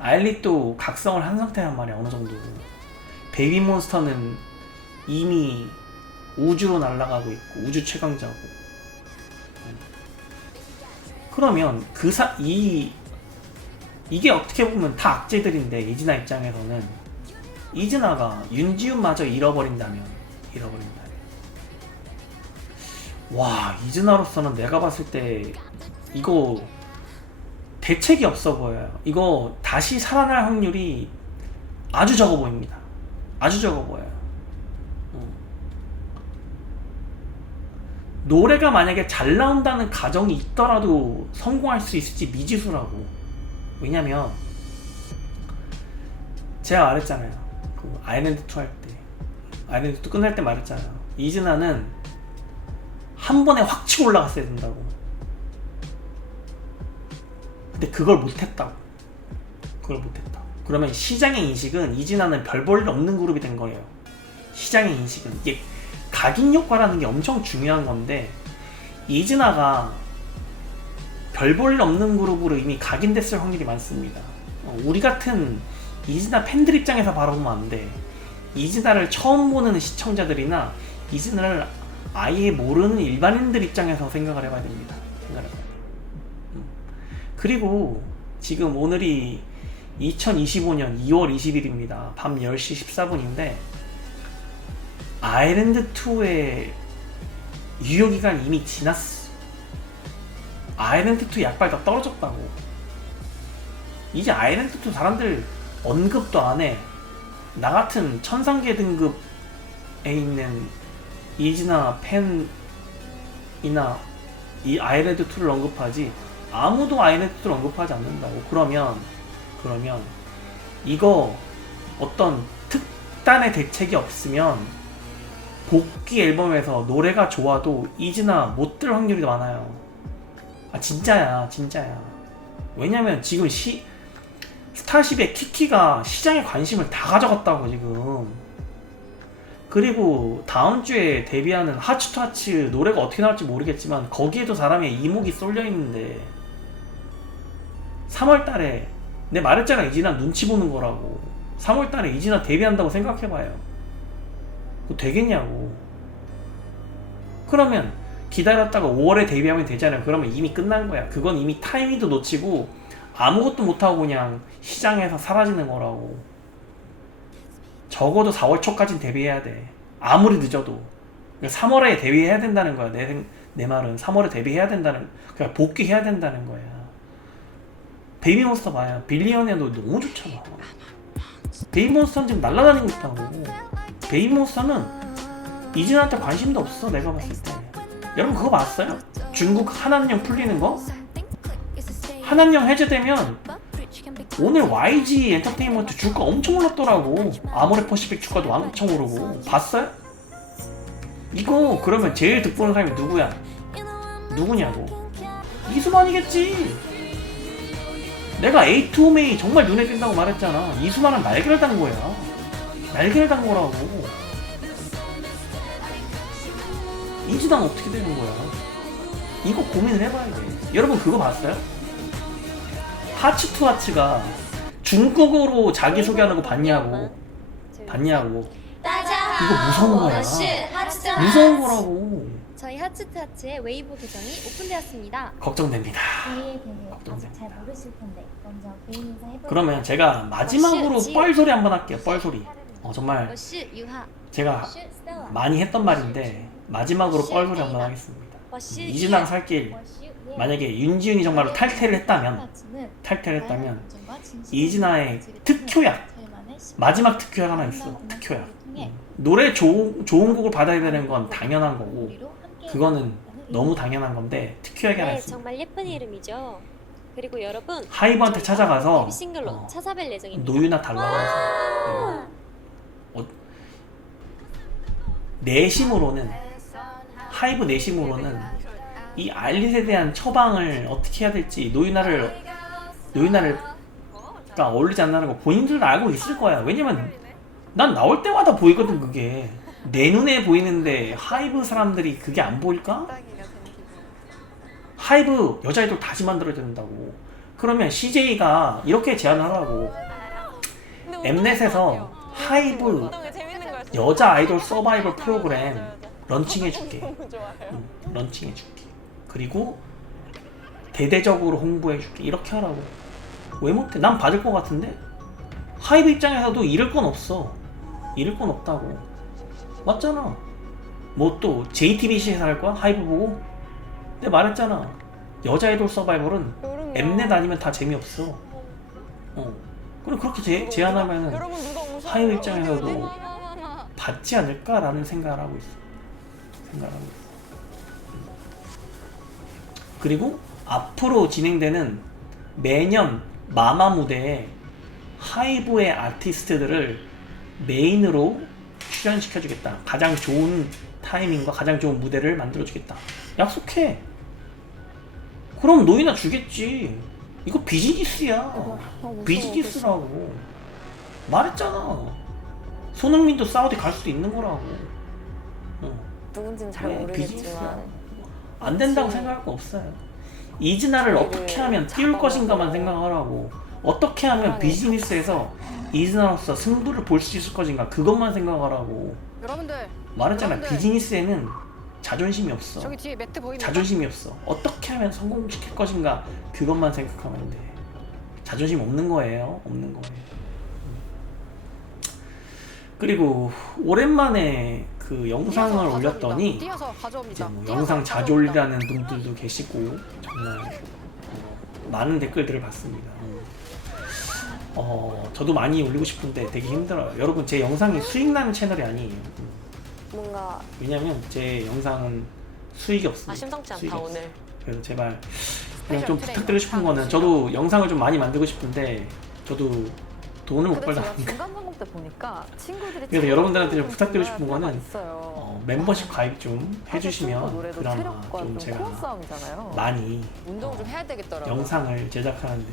아일릿도 각성을 한 상태란 말이야. 어느 정도. 베이비몬스터는 이미 우주로 날아가고 있고 우주 최강자고. 그러면 이게 어떻게 보면 다 악재들인데 이즈나 입장에서는 이즈나가 윤지훈마저 잃어버린다면 와, 이즈나로서는 내가 봤을 때 이거 대책이 없어 보여요. 이거 다시 살아날 확률이 아주 적어 보입니다. 아주 적어 보여요. 노래가 만약에 잘 나온다는 가정이 있더라도 성공할 수 있을지 미지수라고. 왜냐면 제가 말했잖아요. 그 아일랜드2 할 때, 아일랜드2 끝날 때 말했잖아요. 이즈나는 한 번에 확 치고 올라갔어야 된다고. 근데 그걸 못했다고. 그러면 시장의 인식은 이즈나는 별 볼 일 없는 그룹이 된 거예요. 시장의 인식은. 이게 각인 효과라는 게 엄청 중요한 건데, 이즈나가 별 볼 일 없는 그룹으로 이미 각인됐을 확률이 많습니다. 우리 같은 이즈나 팬들 입장에서 바라보면 안 돼. 이즈나를 처음 보는 시청자들이나 이즈나를 아예 모르는 일반인들 입장에서 생각을 해봐야 됩니다. 그리고 지금 오늘이 2025년 2월 20일입니다. 밤 10시 14분인데 아일랜드2의 유효기간 이미 지났어. 아일랜드2 약발 다 떨어졌다고. 이제 아일랜드2 사람들 언급도 안 해. 나 같은 천상계 등급에 있는 이즈나 팬이나 이 아일랜드2를 언급하지 아무도 아일랜드2를 언급하지 않는다고. 그러면 이거 어떤 특단의 대책이 없으면 복귀 앨범에서 노래가 좋아도 이즈나 못 들 확률이 많아요. 아 진짜야. 왜냐면 지금 스타쉽의 키키가 시장의 관심을 다 가져갔다고 지금. 그리고 다음 주에 데뷔하는 하츠투하츠 노래가 어떻게 나올지 모르겠지만 거기에도 사람의 이목이 쏠려 있는데 3월달에 내 말했잖아. 이즈나 눈치 보는 거라고. 3월달에 이즈나 데뷔한다고 생각해봐요. 그거 되겠냐고. 그러면 기다렸다가 5월에 데뷔하면 되잖아요. 그러면 이미 끝난 거야. 그건 이미 타이밍도 놓치고 아무것도 못하고 그냥 시장에서 사라지는 거라고. 적어도 4월 초까지는 데뷔해야 돼. 아무리 늦어도. 3월에 데뷔해야 된다는 거야. 내 말은 3월에 데뷔해야 된다는, 그냥 복귀해야 된다는 거야. 베이비몬스터 봐요. 빌리언에도 너무 좋잖아. 베이비몬스터는 지금 날아다니고 있다고. 베이비몬스터는 이즈나한테 관심도 없어. 내가 봤을 때. 여러분 그거 봤어요? 중국 한한령 풀리는 거? 한한령 해제되면 오늘 YG 엔터테인먼트 주가 엄청 올랐더라고. 아모레퍼시픽 주가도 엄청 오르고. 봤어요? 이거 그러면 제일 득보는 사람이 누구야? 누구냐고. 이수만이겠지. 내가 A2OMA 정말 눈에 띈다고 말했잖아. 이수만은 날개를 단 거야. 날개를 단 거라고. 이즈나는 어떻게 되는 거야? 이거 고민을 해봐야 돼. 여러분 그거 봤어요? 하츠투하츠가 중국어로 자기소개하는 거 봤냐고. 이거 무서운 거야. 무서운 거라고. 저희 하츠트하츠의 웨이보 계정이 오픈되었습니다. 걱정됩니다. 저희의 계획 아직 잘 모르실 텐데 먼저 개인 인사 해볼까요? 그러면 제가 마지막으로 뻘소리 한번 할게요. 뻘소리. 정말 워시 유하, 제가 워시 스텔라, 많이 했던 말인데 마지막으로 뻘소리 한번 하겠습니다. 워시 이즈나가 살 길 워시 예. 만약에 윤지훈이 정말로 탈퇴를 했다면 이즈나의 특효약, 마지막 특효약 하나 있어. 특효약. 노래 좋은 곡을 받아야 되는 건 당연한 거고 그거는 너무 당연한 건데 특효약이 하나 네, 있습니다. 정말 예쁜 이름이죠. 그리고 여러분 하이브한테 찾아가서 데뷔 싱글로 찾아뵐 예정입니다. 노유나 달라고 해서 내심으로는 하이브 내심으로는 이 알릿에 대한 처방을 어떻게 해야 될지 노유나를 어울리지 않는 거 본인들도 알고 있을 거야. 왜냐면 난 나올 때마다 보이거든. 그게 내 눈에 보이는데 하이브 사람들이 그게 안 보일까? 하이브 여자 아이돌 다시 만들어야 된다고. 그러면 CJ가 이렇게 제안을 하라고. 엠넷에서 하이브 여자 아이돌 서바이벌 프로그램 런칭해줄게. 너무 좋아요. 런칭해줄게. 그리고 대대적으로 홍보해줄게. 이렇게 하라고. 왜 못해? 난 받을 것 같은데? 하이브 입장에서도 잃을 건 없어. 잃을 건 없다고. 맞잖아. 뭐 또 JTBC에서 할 거야? 하이브 보고? 내가 말했잖아. 여자 아이돌 서바이벌은 그럼요. 엠넷 아니면 다 재미없어. 그럼 그렇게 제안하면은 여러분 누가 오세요? 하이브 입장에서도 어디, 어디? 받지 않을까라는 생각을 하고 있어. 그리고 앞으로 진행되는 매년 마마 무대에 하이브의 아티스트들을 메인으로 출연시켜주겠다. 가장 좋은 타이밍과 가장 좋은 무대를 만들어주겠다. 약속해. 그럼 너희나 주겠지. 이거 비즈니스야. 비즈니스라고. 말했잖아. 손흥민도 사우디 갈 수도 있는 거라고. 누군지는 잘 네, 모르겠지만 비즈니스야. 안 된다고 생각할 거 없어요. 이즈나를 어떻게 하면 띄울 것인가만 생각하라고. 어떻게 하면 비즈니스에서 이즈나로서 승부를 볼 수 있을 것인가, 그것만 생각하라고. 여러분들 말했잖아. 여러분들. 비즈니스에는 자존심이 없어. 저기 뒤에 매트 보입니까? 자존심이 없어. 어떻게 하면 성공시킬 것인가, 그것만 생각하면 돼. 자존심 없는 거예요. 없는 거예요. 그리고 오랜만에 그 영상을 뛰어서 올렸더니 가져옵니다. 뛰어서 이제 가져옵니다. 뭐 뛰어서 영상 가져옵니다. 자졸이라는 분들도 계시고 정말 많은 댓글들을 봤습니다. 저도 많이 올리고 싶은데 되게 힘들어요. 여러분, 제 영상이 수익 나는 채널이 아니에요. 뭔가 왜냐면 제 영상은 수익이 없습니다. 심상치 수익이 않다 없어요. 오늘. 그래서 제발 그냥 좀 트레이너, 부탁드리고 싶은 거는, 상 저도 영상을 좀 많이 만들고 싶은데 저도 돈을 못 근데 벌다 제가 보니까 중간 방송 때 보니까 친구들이 그래서 여러분들한테 좀 부탁드리고 싶은 정말 거는 있어요. 멤버십 가입 좀 사실 해주시면 노래도 그나마 체력과 좀 좀 코어 제가 싸움이잖아요. 많이 운동을 좀 해야 되겠더라고요. 영상을 제작하는데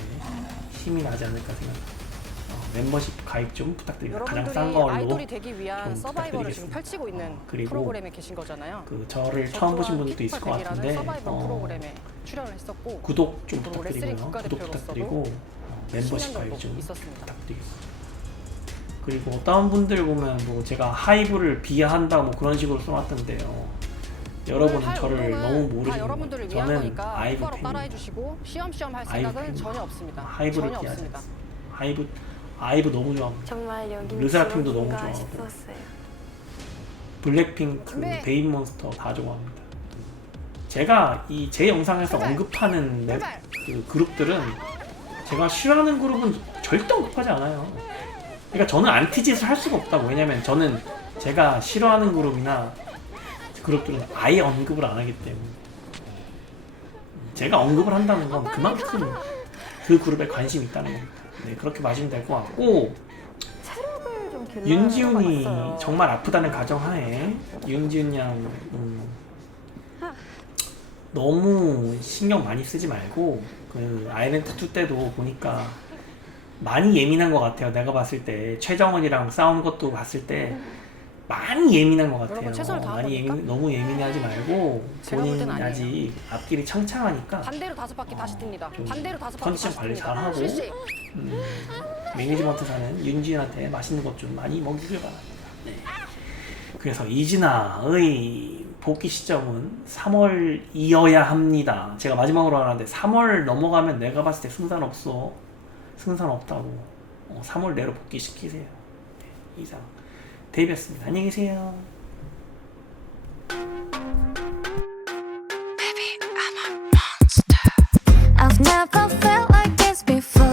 힘이 나지 않을까 생각합니다. 멤버십 가입 좀 부탁드립니다. 가장 싼 여러분들이 걸로 아이돌이 되기 위한 좀 서바이벌을 지금 부탁드리겠습니다. 펼치고 있는 그리고 프로그램에 계신 거잖아요. 그 저를 저 처음 보신 또한 분들도 있을 것 킥발 대기라는 같은데 서바이벌 프로그램에 출연을 했었고 구독 좀 또 레슬링 부탁드리고요. 구독 국가대표로서도 부탁드리고 멤버십 10년 가입 정도 좀 있었습니다. 부탁드리겠습니다. 그리고 다른 분들 보면 뭐 제가 하이브를 비하한다 뭐 그런 식으로 써놨던데요. 여러분은 할 저를 운동은 너무 다 모르시는 여러분들을 거예요. 위한 저는 거니까 아이브 똑바로 팬입니다. 따라해주시고 시험시험 할 아이브 생각은 팬입니다. 전혀 없습니다. 하이브를 전혀 비하지 없습니다. 않습니다. 아이브 너무 좋아합니다. 정말 여기 르세라핌도 너무 들어온가 좋아하고. 싶었어요. 블랙핑크, 네. 베이비몬스터 다 좋아합니다. 제가 이 제 영상에서 제발. 언급하는 제발. 그 그룹들은 제가 싫어하는 그룹은 절대 언급하지 않아요. 그러니까 저는 안티짓을 할 수가 없다고. 왜냐면 저는 제가 싫어하는 그룹이나 그룹들은 아예 언급을 안 하기 때문에. 제가 언급을 한다는 건 그만큼 그 그룹에 관심이 있다는 겁니다. 네, 그렇게 마시면 될 것 같고, 체력을 좀 길러야 윤지훈이 필요가 있어요. 정말 아프다는 가정하에 윤지훈 양 너무 신경 많이 쓰지 말고, 그 아이랜드 2 때도 보니까 많이 예민한 것 같아요. 내가 봤을 때 최정원이랑 싸운 것도 봤을 때 많이 예민한 것 같아요. 여러분 최선을 다한 많이 겁니까? 너무 예민하지 말고, 제가 볼 본인 땐 아니에요. 아직 앞길이 창창하니까 반대로 5바퀴 다시 뜁니다. 좀 반대로 5바퀴 컨디션 다시 관리 뜁니다. 잘하고 실시. 매니지먼트 사는 윤지은한테 맛있는 것 좀 많이 먹이길 바랍니다. 네. 그래서 이진아의 복귀 시점은 3월이어야 합니다. 제가 마지막으로 하는데 3월 넘어가면 내가 봤을 때 승산 없어. 승산 없다고. 3월 내로 복귀시키세요. 네, 이상 데뷔였습니다. 안녕히 계세요. I've never felt like this before.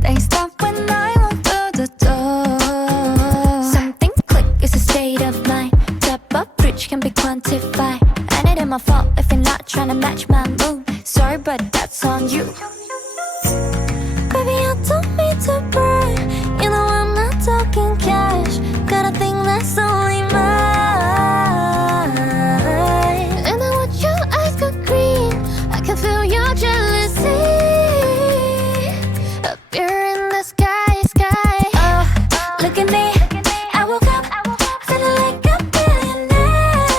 They stop when I walk through the door. Something click, it's a state of mind. Step up, reach can be quantified. And it ain't my fault if you're not trying to match my mood. Sorry, but that's on you. Baby, I don't mean to brag. You know I'm not talking cash. Got a thing that's only mine. And I want your eyes go green. I can feel your jealousy. Up here in the sky, sky. Oh, look at me. I woke up feeling like a billionaire.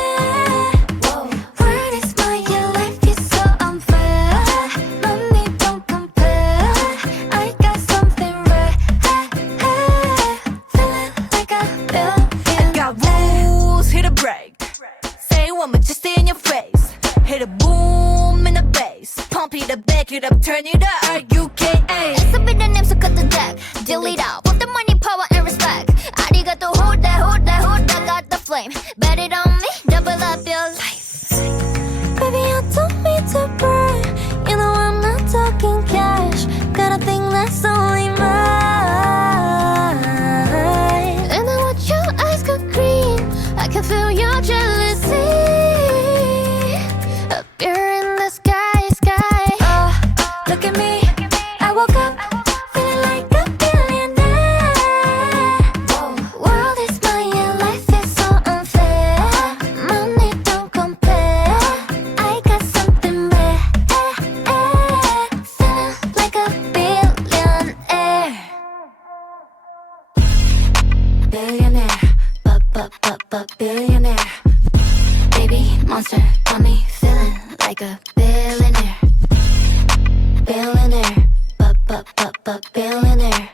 better back it up, turn it up. R-U-K-A. It's a bit of names, so cut the deck. Delete out. Want the money, power, and respect. Arigato, hold that, hold that, hold that. Got the flame. Bet it on me, double up your life. Baby, I don't mean to brag. You know I'm not talking cash. Got a thing that's only mine. And I watch your eyes go green. I can feel your jealousy. Up here in the sky, sky. Oh, look at me. I woke up feeling like a billionaire. World is mine, yeah, life is so unfair. Money don't compare. I got something rare. Feeling like a billionaire. Billionaire, billionaire. Baby monster got me feeling like a billionaire. Billionaire, billionaire.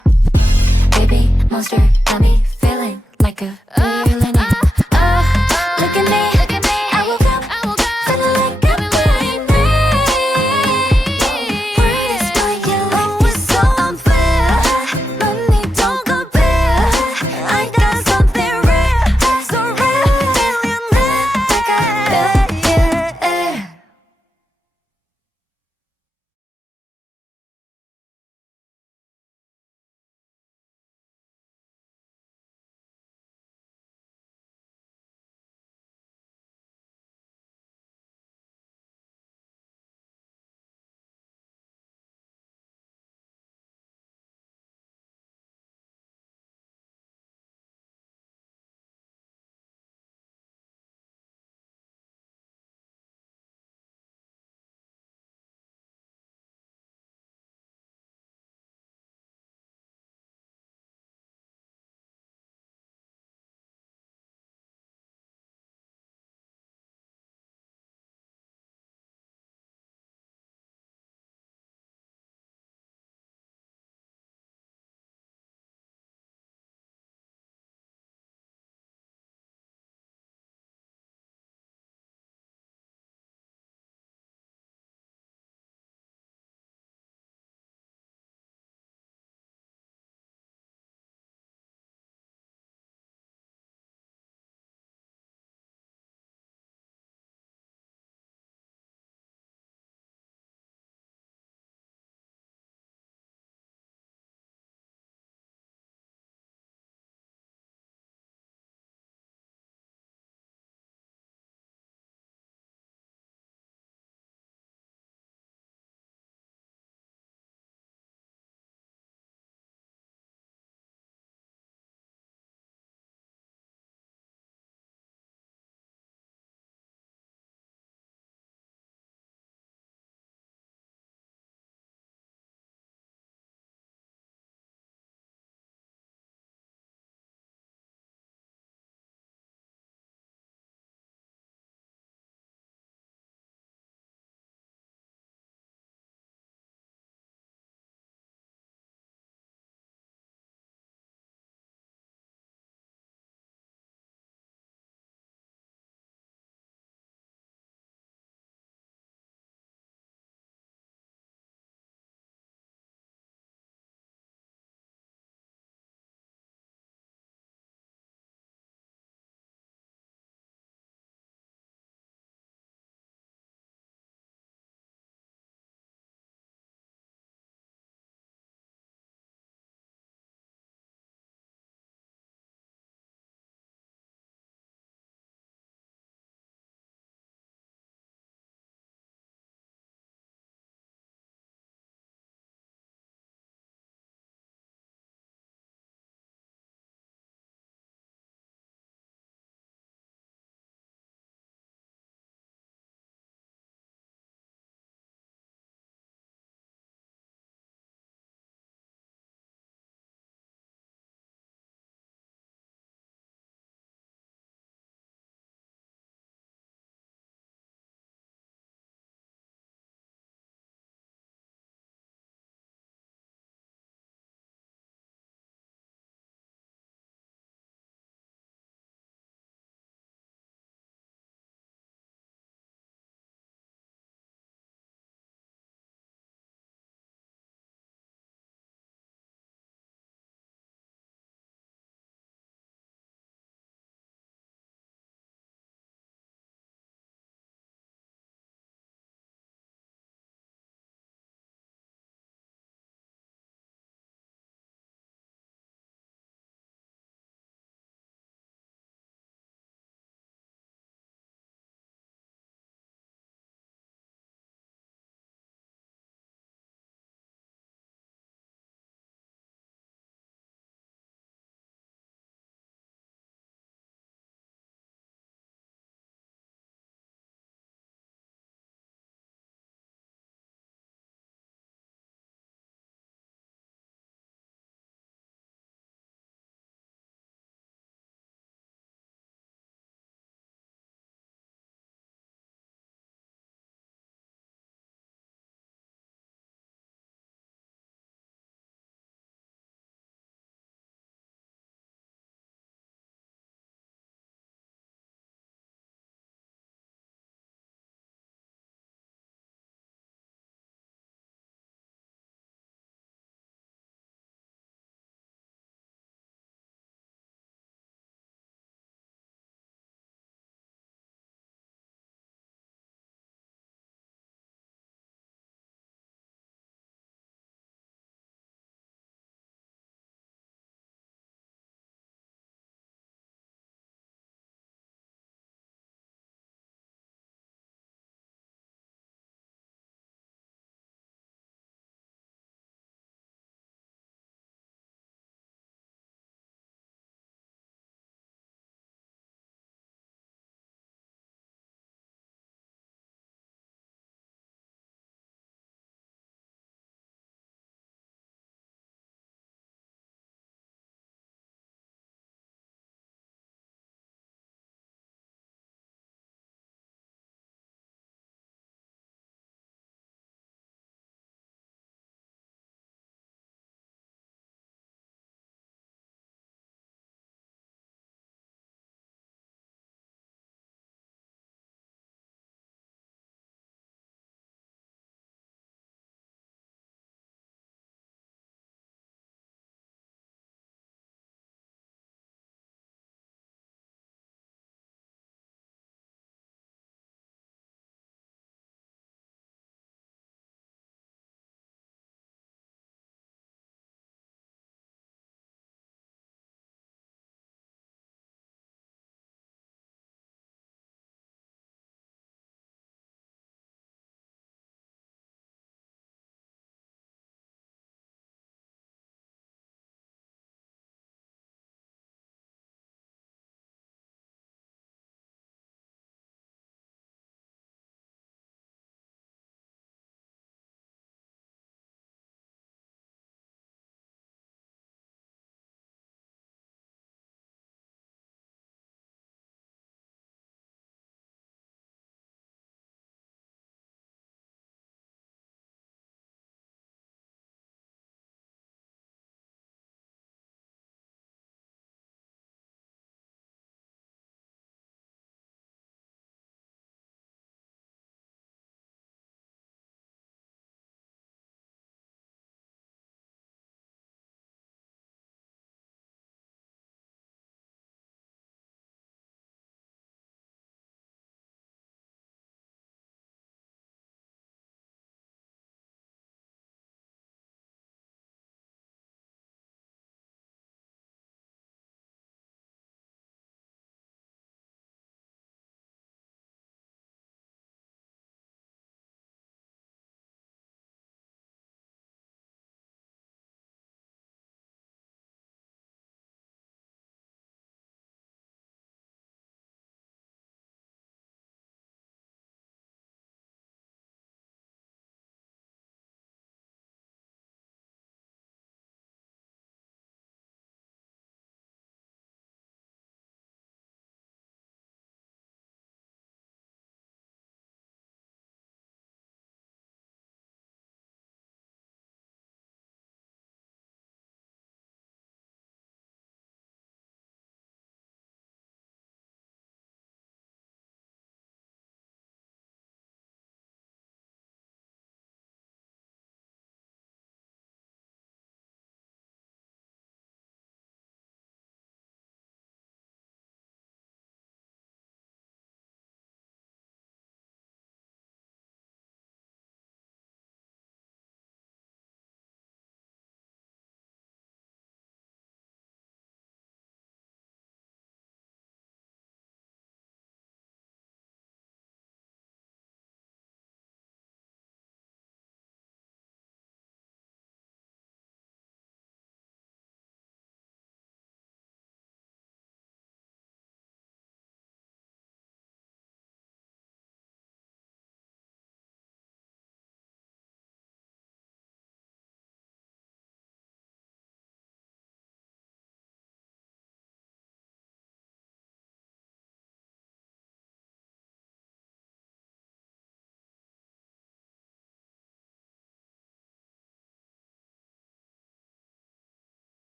Baby monster got me feeling like a billionaire.